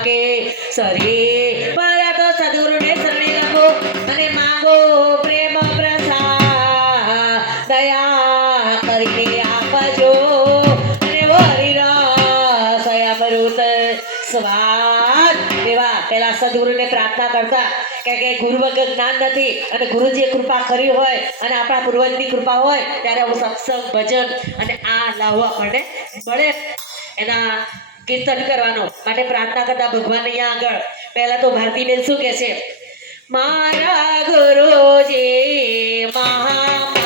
કે સરી મારા તો સદગુરુને શરણે લાગો અને માંગો પ્રેમ પ્રસાદ દયા કરીને આપજો અને વરીરા સયા મરુત સ્વાદ એવા પેલા સદગુરુને પ્રાર્થના કરતા કે ગુરુ વગર જ્ઞાન નથી અને ગુરુજીએ કૃપા કરી હોય અને આપણા પૂર્વજની કૃપા હોય ત્યારે હું સત્સંગ ભજન અને આ લાવો આપણને મળે એના કીર્તન કરવાનો માટે પ્રાર્થના કરતા ભગવાન અહીંયા આગળ પહેલા તો ભારતીબેન શું કહે છે મારા ગુરુજી મહા